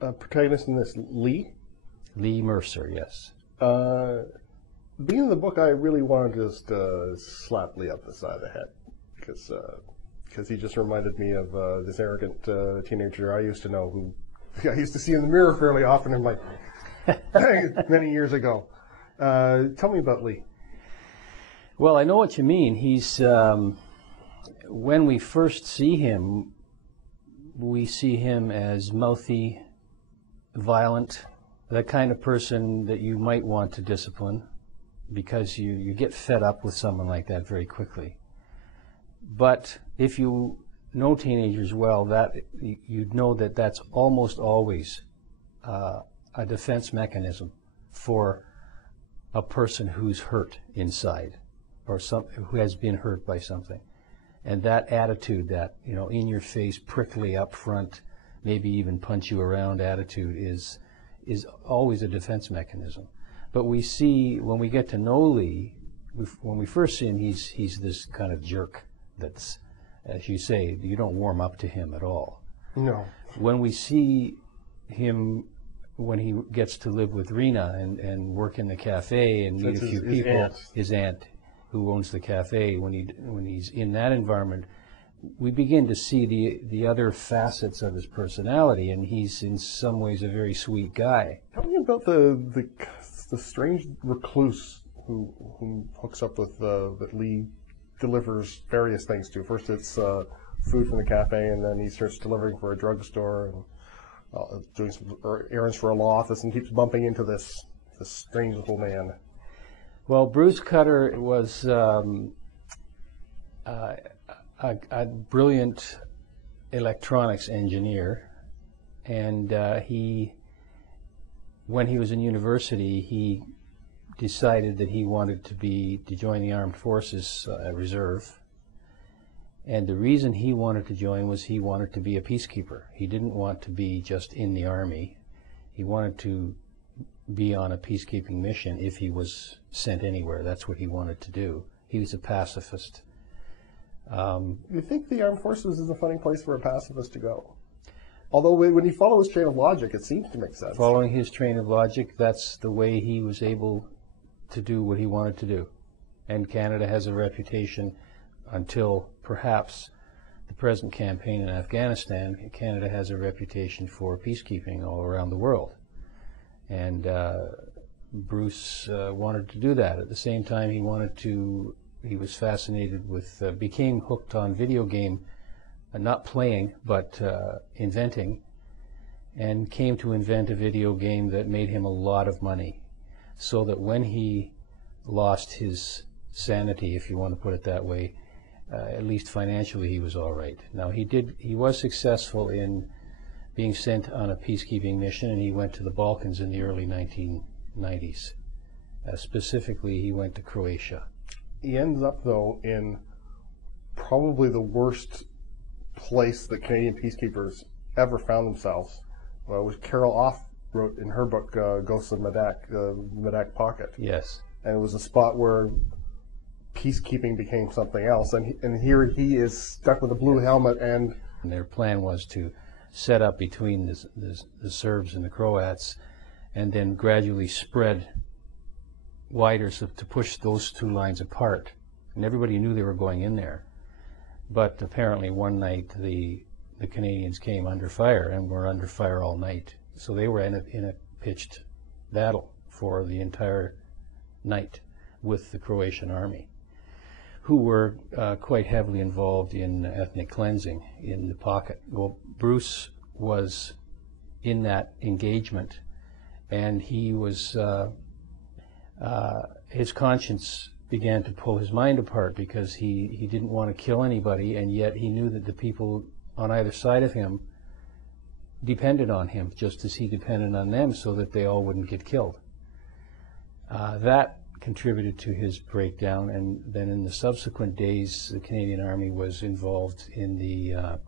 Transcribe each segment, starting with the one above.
protagonist in this, Lee? Lee Mercer, yes. Being in the book, I really wanted to just slap Lee up the side of the head because he just reminded me of this arrogant teenager I used to know who I used to see in the mirror fairly often in my many years ago. Tell me about Lee. Well, I know what you mean. He's when we first see him, we see him as mouthy, violent, the kind of person that you might want to discipline, because you get fed up with someone like that very quickly. But if you know teenagers well, that you'd know that that's almost always a defense mechanism for a person who's hurt inside, or who has been hurt by something. And that attitude, that, you know, in your face, prickly up front, maybe even punch you around attitude is always a defense mechanism. But we see, when we get to know Lee, when we first see him, he's this kind of jerk that's, as you say, you don't warm up to him at all. No. When we see him, when he gets to live with Rena and work in the cafe and meet a few people, his aunt who owns the cafe, when he's in that environment, we begin to see the other facets of his personality, and he's in some ways a very sweet guy. Tell me about the strange recluse who hooks up with that Lee delivers various things to. First it's food from the cafe, and then he starts delivering for a drugstore and doing some errands for a law office, and keeps bumping into this strange little man. Well, Bruce Cutter was a brilliant electronics engineer, and when he was in university, he decided that he wanted to join the Armed Forces Reserve. And the reason he wanted to join was he wanted to be a peacekeeper. He didn't want to be just in the Army. He wanted to be on a peacekeeping mission if he was sent anywhere. That's what he wanted to do. He was a pacifist. You think the Armed Forces is a funny place for a pacifist to go? Although when you follow his train of logic, it seems to make sense. Following his train of logic, that's the way he was able to do what he wanted to do. And Canada has a reputation, until perhaps the present campaign in Afghanistan, Canada has a reputation for peacekeeping all around the world. And Bruce wanted to do that. At the same time, he was fascinated with, became hooked on video game, not playing, but inventing, and came to invent a video game that made him a lot of money, so that when he lost his sanity, if you want to put it that way, at least financially he was all right. Now he was successful in being sent on a peacekeeping mission, and he went to the Balkans in the early 1990s. Specifically, he went to Croatia. He ends up, though, in probably the worst place that Canadian peacekeepers ever found themselves, which Carol Off wrote in her book, Ghosts of Medak, Medak Pocket. Yes. And it was a spot where peacekeeping became something else, and here he is stuck with a blue helmet. And their plan was to set up between the Serbs and the Croats, and then gradually spread wider to push those two lines apart. And everybody knew they were going in there. But apparently one night the Canadians came under fire, and were under fire all night. So they were in a pitched battle for the entire night with the Croatian army, who were quite heavily involved in ethnic cleansing in the pocket. Well, Bruce was in that engagement, and he was his conscience began to pull his mind apart, because he didn't want to kill anybody, and yet he knew that the people on either side of him depended on him, just as he depended on them, so that they all wouldn't get killed. That contributed to his breakdown, and then in the subsequent days, the Canadian Army was involved in the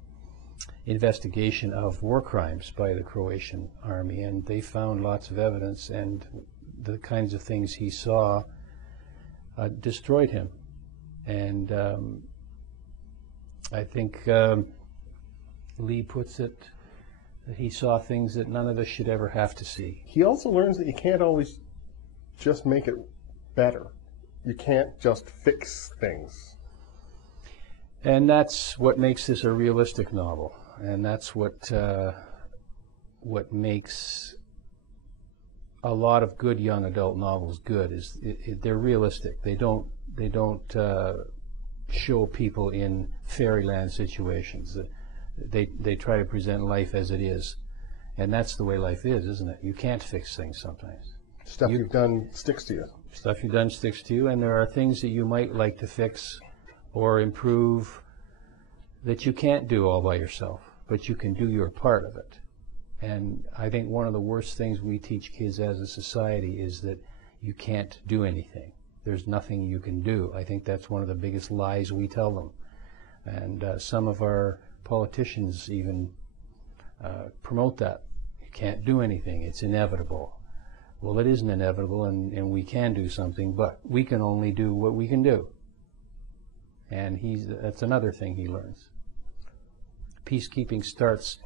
investigation of war crimes by the Croatian Army, and they found lots of evidence, and the kinds of things he saw destroyed him. And I think Lee puts it that he saw things that none of us should ever have to see. He also learns that you can't always just make it better. You can't just fix things. And that's what makes this a realistic novel, and that's what makes a lot of good young adult novels good. Is they're realistic. They don't show people in fairyland situations. They try to present life as it is, and that's the way life is, isn't it? You can't fix things sometimes. Stuff you've done sticks to you. Stuff you've done sticks to you, and there are things that you might like to fix or improve that you can't do all by yourself, but you can do your part of it. And I think one of the worst things we teach kids as a society is that you can't do anything. There's nothing you can do. I think that's one of the biggest lies we tell them. And some of our politicians even promote that. You can't do anything. It's inevitable. Well, it isn't inevitable, and we can do something, but we can only do what we can do. And that's another thing he learns. Peacekeeping starts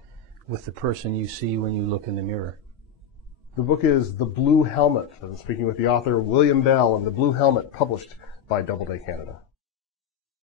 with the person you see when you look in the mirror. The book is The Blue Helmet. I'm speaking with the author William Bell, and The Blue Helmet, published by Doubleday Canada.